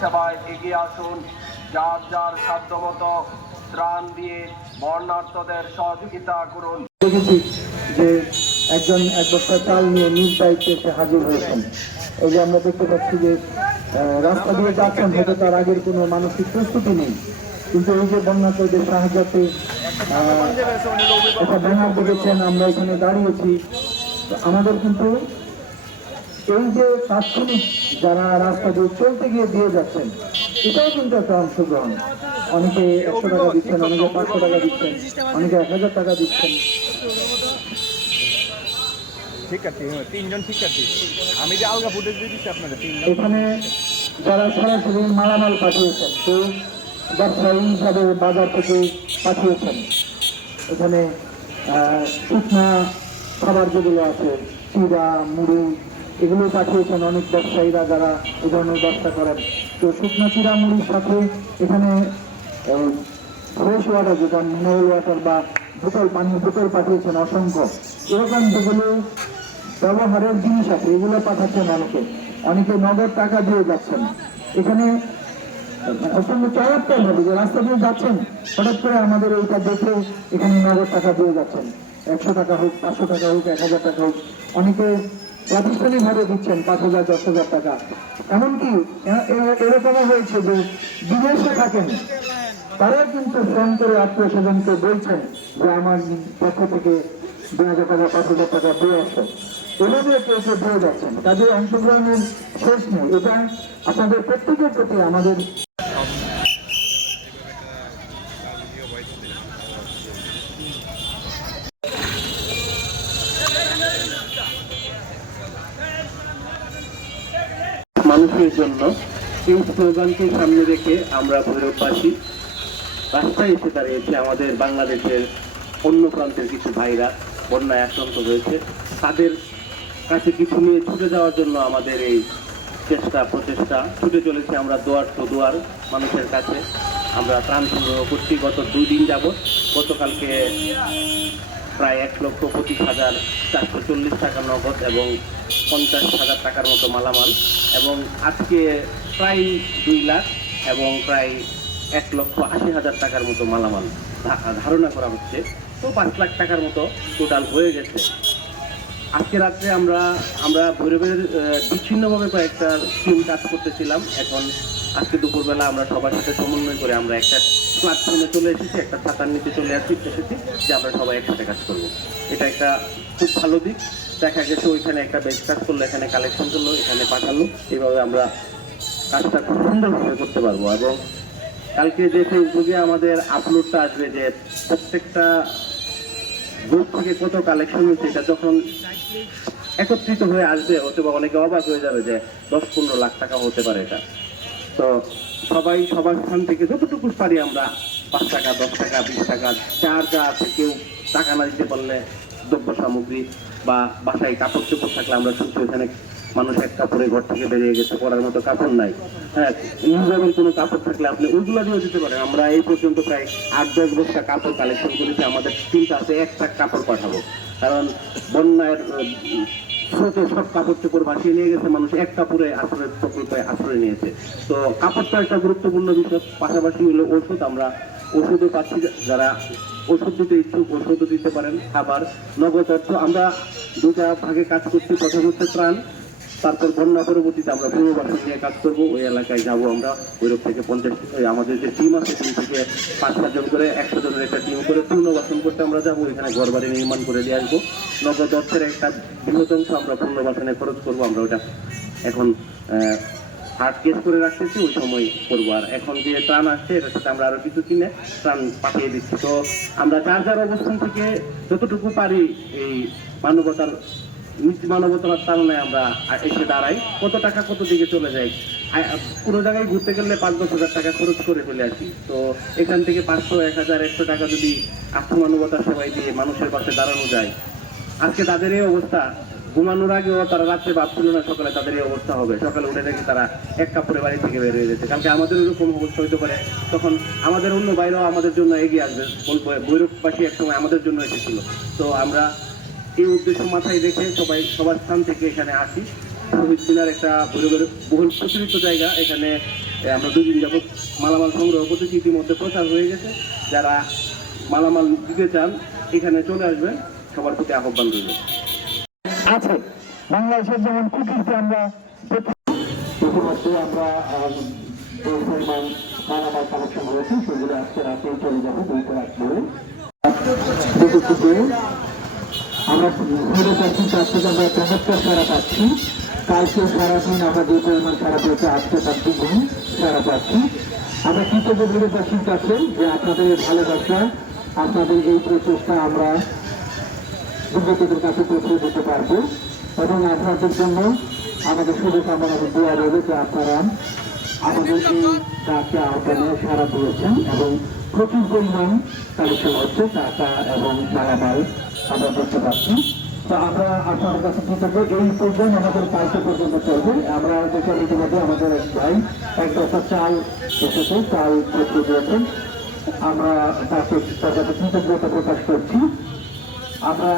সেবায় এগিয়ে আসুন। যার যার সাধ্যমতো ত্রাণ দিয়ে বন্যার্তদের সহযোগিতা করুন। দেখেছি যে একজন এক বস্তা চাল নিয়ে নিজ দায়িত্বে এসে হাজির হয়েছেন। এই যে আমরা দেখতে পাচ্ছি যে রাস্তা দিয়ে যাচ্ছেন, হয়তো তার আগের কোনো মানসিক প্রস্তুতি নেই, কিন্তু এই যে বন্যার্তদের সাহায্যে একটা ব্যানার দেখেছেন, আমরা এখানে দাঁড়িয়েছি। আমাদের কিন্তু এই যে তাৎক্ষণিক যারা রাস্তা দিয়ে চলতে গিয়ে দিয়ে যাচ্ছেন, এটাও কিন্তু একটা অংশগ্রহণ। অনেকে 100 টাকা দিচ্ছেন, অনেকে 500 টাকা দিচ্ছেন, অনেকে 1000 টাকা দিচ্ছেন। তিনজন শিক্ষার্থী আমি যে আলগা ফুটেজ দিচ্ছি আপনাদের এখানে যারা সরাসরি মালামাল পাঠিয়েছেন, কেউ ব্যবসায়ী হিসাবে বাজার থেকে পাঠিয়েছেন। এখানে শুকনা খাবার যেগুলো আছে, চিড়া, মুড়ি, এগুলো পাঠিয়েছেন অনেক ব্যবসায়ীরা যারা এই ধরনের ব্যবসা করেন। তো শুকনা চিড়া মুড়ির সাথে এখানে ফ্রেশ ওয়াটার, যেটা মিনারেল ওয়াটার বা বোতল, পানির বোতল পাঠিয়েছেন অসংখ্য। এরকম যেগুলো ব্যবহারের জিনিস আছে এগুলো পাঠাচ্ছেন অনেকে, অনেকে নগদ টাকা দিয়ে যাচ্ছেন। এখানে অসংখ্য চমৎকার হবে যে রাস্তা দিয়ে যাচ্ছেন, হঠাৎ করে আমাদের এইটা দেখে এখানে নগদ টাকা দিয়ে যাচ্ছেন। 100 টাকা হোক, 500 টাকা হোক, 1000 টাকা হোক, অনেকে প্রাতিষ্ঠানিক ভাবে দিচ্ছেন 5000, 10,000 টাকা। এমনকি এরকমও হয়েছে যে বিদেশে থাকেন, তারা কিন্তু ফোন করে আত্মীয় স্বজনকে বলছেন যে আমার পক্ষ থেকে 2000 টাকা, 5000 টাকা দিয়ে আসো। এভাবে কেউ কেউ দিয়ে যাচ্ছেন। তাদের অংশগ্রহণের শেষ নেই। এটা আপনাদের প্রত্যেকের প্রতি আমাদের মানুষের জন্য এই স্লোগানকে সামনে রেখে আমরা ভৈরববাসী রাস্তায় এসে দাঁড়িয়েছি। আমাদের বাংলাদেশের অন্য প্রান্তের কিছু ভাইরা বন্যায় আক্রান্ত হয়েছে, তাদের কাছে কিছু নিয়ে ছুটে যাওয়ার জন্য আমাদের এই প্রচেষ্টা ছুটে চলেছে। আমরা দুয়ার টু দুয়ার মানুষের কাছে আমরা ত্রাণ সংগ্রহ করছি। গত 2 দিন যাবৎ, গতকালকে প্রায় 1,25,440 টাকা নগদ এবং 50,000 টাকার মতো মালামাল, এবং আজকে প্রায় 2 লাখ এবং প্রায় 1,80,000 টাকার মতো মালামাল ধারণা করা হচ্ছে। তো 5 লাখ টাকার মতো টোটাল হয়ে গেছে। আজকে রাত্রে আমরা ভৈরবের বিচ্ছিন্নভাবে কয়েকটা টিম কাজ করতেছিলাম। এখন আজকে দুপুরবেলা আমরা সবার সাথে সমন্বয় করে আমরা একটা প্ল্যাটফর্মে চলে এসেছি, একটা ছাতার নিচে চলে এসেছি যে আমরা সবাই একসাথে কাজ করবো। এটা একটা খুব ভালো দিক। দেখা গেছে ওইখানে একটা বেশ কাজ করলো, এখানে কালেকশন করলো, এখানে পাঠালো। এইভাবে আমরা কাজটা খুব সুন্দরভাবে করতে পারবো। এবং কালকে যে ফেসবুকে আমাদের আপলোডটা আসবে যে প্রত্যেকটা গ্রুপ থেকে কত কালেকশন হচ্ছে, এটা যখন একত্রিত হয়ে আসবে অথবা অনেকে অবাক হয়ে যাবে যে 10-15 লাখ টাকা হতে পারে এটা। তো সবাই সবার স্থান থেকে যতটুকু পারি আমরা 5 টাকা, 10 টাকা, 20 টাকা, যার যা আছে, কেউ টাকা না দিতে পারলে দ্রব্য সামগ্রী বা বাসায় কাপড় চোপড় থাকলে আমরা শুনছি ওখানে মানুষ এক কাপড়ে ঘর থেকে বেরিয়ে গেছে, পরার মতো কাপড় নাই। হ্যাঁ, ইউজেবল কোনো কাপড় থাকলে আপনি ওইগুলো দিয়েও দিতে পারেন। আমরা এই পর্যন্ত প্রায় 8-10 বস্তা কাপড় কালেকশন করেছি। আমাদের চিন্তা আছে 1 ট্রাক কাপড় পাঠাবো, কারণ বন্যার স্রোতে সব কাপড় চোপড় ভাসিয়ে নিয়ে গেছে, মানুষ এক কাপড়ে আশ্রয় প্রকল্পে আশ্রয় নিয়েছে। তো কাপড়টা একটা গুরুত্বপূর্ণ বিষয়। পাশাপাশি হলো ওষুধ, আমরা ওষুধও পাচ্ছি। যারা ওষুধ দিতে ইচ্ছুক ওষুধও দিতে পারেন। খাবার, নগদ অর্থ। আমরা 2টা ভাগে কাজ করছি। প্রথম হচ্ছে ত্রাণ, তারপর বন্যা পরবর্তীতে আমরা পুনর্বাসন নিয়ে কাজ করবো। ওই এলাকায় যাবো আমরা। ভৈরব থেকে 50, আমাদের যে টিম আছে টিম থেকে 5-7 জন করে 100 জনের একটা টিম করে পুনর্বাসন করতে আমরা যাবো। এখানে ঘর বাড়ি নির্মাণ করে দিয়ে আসবো। নগদ অর্থের একটা বৃহৎ অংশ আমরা পুনর্বাসনে খরচ করবো। আমরা ওটা এখন হার্ড কেস করে রাখতেছি, ওই সময় করবো। আর এখন যে ত্রাণ আসছে এটার সাথে আমরা আরো কিছু কিনে ত্রাণ পাঠিয়ে দিচ্ছি। তো আমরা যার অবস্থান থেকে যতটুকু পারি এই মানবতার কারণে আমরা এসে দাঁড়াই। কত টাকা কত দিকে চলে যায়, পুরো জায়গায় ঘুরতে গেলে 5-10 হাজার টাকা খরচ করে ফেলে আসি। তো এখান থেকে 500, 1000, 100 টাকা যদি আত্মমানবতার সেবায় দিয়ে মানুষের পাশে দাঁড়ানো যায়, আজকে তাদের এই অবস্থা। ঘুমানোর আগেও তারা রাত্রে ভাবছিল না সকালে তাদের এই অবস্থা হবে। সকালে উঠে দেখি তারা 1 কাপড়ে বাড়ি থেকে বের হয়ে যেতে। কালকে আমাদের এরকম অবস্থা হইতে পারে, তখন আমাদের অন্য বাইরেও আমাদের জন্য এগিয়ে আসবে। বলবো ভৈরববাসী একসময় আমাদের জন্য এসেছিল। তো আমরা এই উদ্দেশ্য মাথায় রেখে সবার স্থান থেকে এখানে আসি। শহীদ মিনার একটা ভৈরবের বহুল প্রচলিত জায়গা। এখানে আমরা 2 দিন যাবত মালামাল সংগ্রহ করতেছি, ইতিমধ্যে প্রচার হয়ে গেছে। যারা মালামাল দিতে চান এখানে চলে আসবেন, সবার প্রতি আহ্বান রইল। আছে বাংলাদেশের যেমন কুকিতে আমরা ইতিমধ্যে আমরা যে পরিমাণ মালামাল কালেকশন হয়েছে সেগুলো আজকে রাতে চলে যাবে 2 রাত ধরে। আমরা ঘুরে পাচ্ছি, তার থেকে আমরা 73 সারা পাচ্ছি। কালকে সারাদিন আমরা যে পরিমাণ সারা পেয়েছি, আজকে তার 2 গুণ সারা পাচ্ছি। আমরা কৃতজ্ঞ দূরদর্শীর কাছে যে আপনাদের ভালোবাসা, আপনাদের এই প্রচেষ্টা আমরা যুবকদের কাছে পৌঁছে দিতে পারবো এবং আপনাদের জন্য আমাদের শুভকামনা দোয়া রইল যে আপনারা আমাদের এই ডাকে আহ্বানে সারা দিয়েছেন এবং প্রচুর পরিমাণ কালেকশন হচ্ছে টাকা এবং মালামাল আমরা দেখতে পাচ্ছি। তো আমরা আপনার কাছে কৃতজ্ঞ। এই পর্যন্ত আমাদের কালকে পর্যন্ত চলবে। আমরা দেখলাম ইতিমধ্যে আমাদের এক ভাই 1 বস্তা চাল এসেছে, চাল পৌঁছে দিয়েছেন। আমরা তাকে তার কাছে কৃতজ্ঞতা প্রকাশ করছি। আমরা